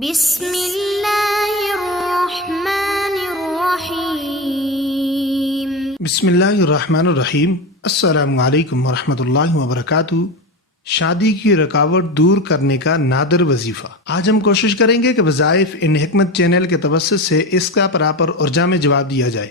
بسم اللہ الرحمن الرحیم۔ بسم اللہ الرحمن الرحیم۔ السلام علیکم ورحمۃ اللہ وبرکاتہ۔ شادی کی رکاوٹ دور کرنے کا نادر وظیفہ۔ آج ہم کوشش کریں گے کہ وظائف ان حکمت چینل کے توسط سے اس کا پراپر اور جامع جواب دیا جائے۔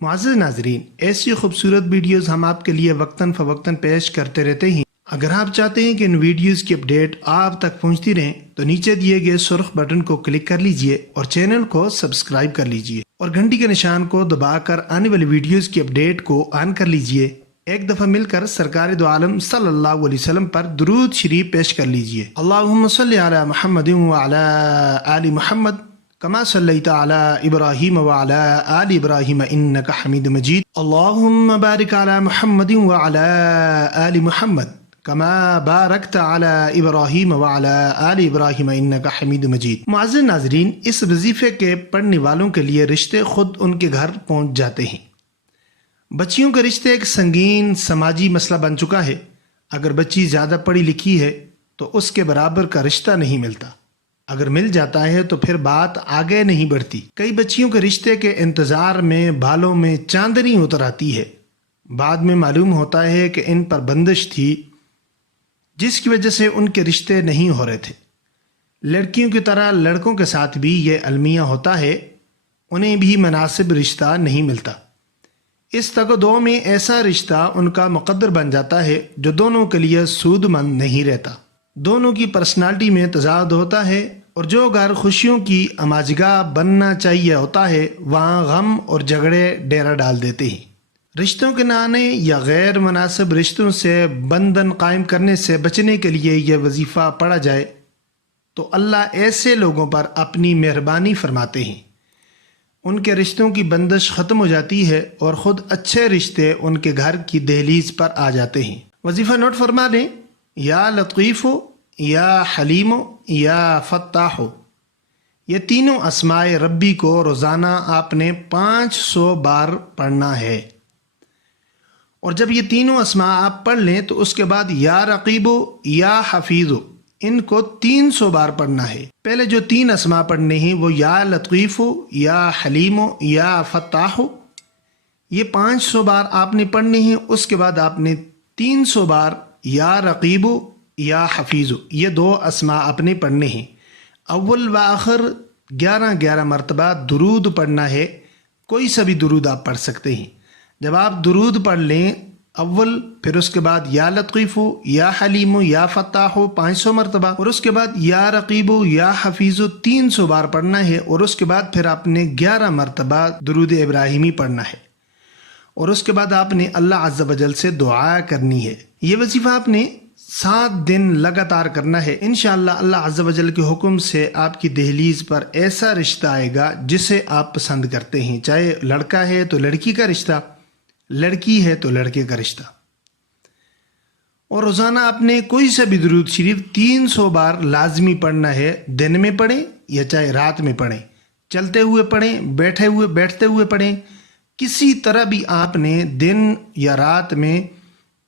معزز ناظرین، ایسی خوبصورت ویڈیوز ہم آپ کے لیے وقتاً فوقتاً پیش کرتے رہتے ہیں۔ اگر آپ چاہتے ہیں کہ ان ویڈیوز کی اپڈیٹ آپ تک پہنچتی رہیں تو نیچے دیے گئے سرخ بٹن کو کلک کر لیجئے اور چینل کو سبسکرائب کر لیجئے اور گھنٹی کے نشان کو دبا کر آنے والی ویڈیوز کی اپڈیٹ کو آن کر لیجئے۔ ایک دفعہ مل کر سرکار دو عالم صلی اللہ علیہ وسلم پر درود شریف پیش کر لیجئے۔ اللہم صلی علی محمد وعلی آل محمد کما صلیت علی ابراہیم وعلی آل ابراہیم انک حمید مجید۔ اللہم بارک علی محمد وعلی آل محمد کما بارکت علی ابراہیم وعلی آل ابراہیم انک حمید مجید۔ معزز ناظرین، اس وظیفے کے پڑھنے والوں کے لیے رشتے خود ان کے گھر پہنچ جاتے ہیں۔ بچیوں کے رشتے ایک سنگین سماجی مسئلہ بن چکا ہے۔ اگر بچی زیادہ پڑھی لکھی ہے تو اس کے برابر کا رشتہ نہیں ملتا، اگر مل جاتا ہے تو پھر بات آگے نہیں بڑھتی۔ کئی بچیوں کے رشتے کے انتظار میں بالوں میں چاندنی اتر آتی ہے۔ بعد میں معلوم ہوتا ہے کہ ان پر بندش تھی جس کی وجہ سے ان کے رشتے نہیں ہو رہے تھے۔ لڑکیوں کی طرح لڑکوں کے ساتھ بھی یہ المیہ ہوتا ہے، انہیں بھی مناسب رشتہ نہیں ملتا۔ اس تک دو میں ایسا رشتہ ان کا مقدر بن جاتا ہے جو دونوں کے لیے سود مند نہیں رہتا۔ دونوں کی پرسنالٹی میں تضاد ہوتا ہے اور جو گھر خوشیوں کی اماجگاہ بننا چاہیے ہوتا ہے وہاں غم اور جھگڑے ڈیرا ڈال دیتے ہیں۔ رشتوں کے نہ آنے یا غیر مناسب رشتوں سے بندھن قائم کرنے سے بچنے کے لیے یہ وظیفہ پڑھا جائے تو اللہ ایسے لوگوں پر اپنی مہربانی فرماتے ہیں، ان کے رشتوں کی بندش ختم ہو جاتی ہے اور خود اچھے رشتے ان کے گھر کی دہلیز پر آ جاتے ہیں۔ وظیفہ نوٹ فرما لیں، یا لطیف ہو یا حلیم ہو یا فتاح ہو، یہ تینوں اسماء ربی کو روزانہ آپ نے 500 بار پڑھنا ہے۔ اور جب یہ تینوں اسماء آپ پڑھ لیں تو اس کے بعد یا رقیب ہو یا حفیظ ہو، ان کو 300 بار پڑھنا ہے۔ پہلے جو 3 اسماء پڑھنے ہیں وہ یا لطیف ہو یا حلیم ہو یا فتاح ہو، یہ 500 بار آپ نے پڑھنے ہیں۔ اس کے بعد آپ نے 300 بار یا رقیب ہو یا حفیظ ہو، یہ 2 اسماء اپنے پڑھنے ہیں۔ اول و آخر 11 مرتبہ درود پڑھنا ہے، کوئی سا بھی درود آپ پڑھ سکتے ہیں۔ جب آپ درود پڑھ لیں اول، پھر اس کے بعد یا لطیف ہو یا حلیم ہو یا فتاح ہو 500 مرتبہ، اور اس کے بعد یا رقیب ہو یا حفیظ ہو 300 بار پڑھنا ہے، اور اس کے بعد پھر آپ نے 11 مرتبہ درود ابراہیمی پڑھنا ہے، اور اس کے بعد آپ نے اللہ عز و جل سے دعا کرنی ہے۔ یہ وظیفہ آپ نے 7 دن لگاتار کرنا ہے۔ انشاءاللہ اللہ عز و جل کے حکم سے آپ کی دہلیز پر ایسا رشتہ آئے گا جسے آپ پسند کرتے ہیں، چاہے لڑکا ہے تو لڑکی کا رشتہ، لڑکی ہے تو لڑکے کا رشتہ۔ اور روزانہ آپ نے کوئی سا بھی درود شریف 300 بار لازمی پڑھنا ہے، دن میں پڑھیں یا چاہے رات میں پڑھیں، چلتے ہوئے پڑھیں، بیٹھتے ہوئے پڑھیں، کسی طرح بھی آپ نے دن یا رات میں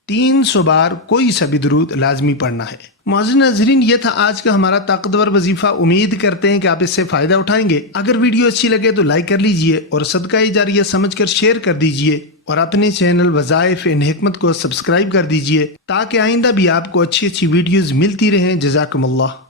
300 بار کوئی سا بھی درود لازمی پڑھنا ہے۔ معزز ناظرین، یہ تھا آج کا ہمارا طاقتور وظیفہ۔ امید کرتے ہیں کہ آپ اس سے فائدہ اٹھائیں گے۔ اگر ویڈیو اچھی لگے تو لائک کر لیجئے اور صدقہ جاریہ سمجھ کر شیئر کر دیجئے، اور اپنے چینل وظائف ان حکمت کو سبسکرائب کر دیجئے تاکہ آئندہ بھی آپ کو اچھی ویڈیوز ملتی رہیں۔ جزاکم اللہ۔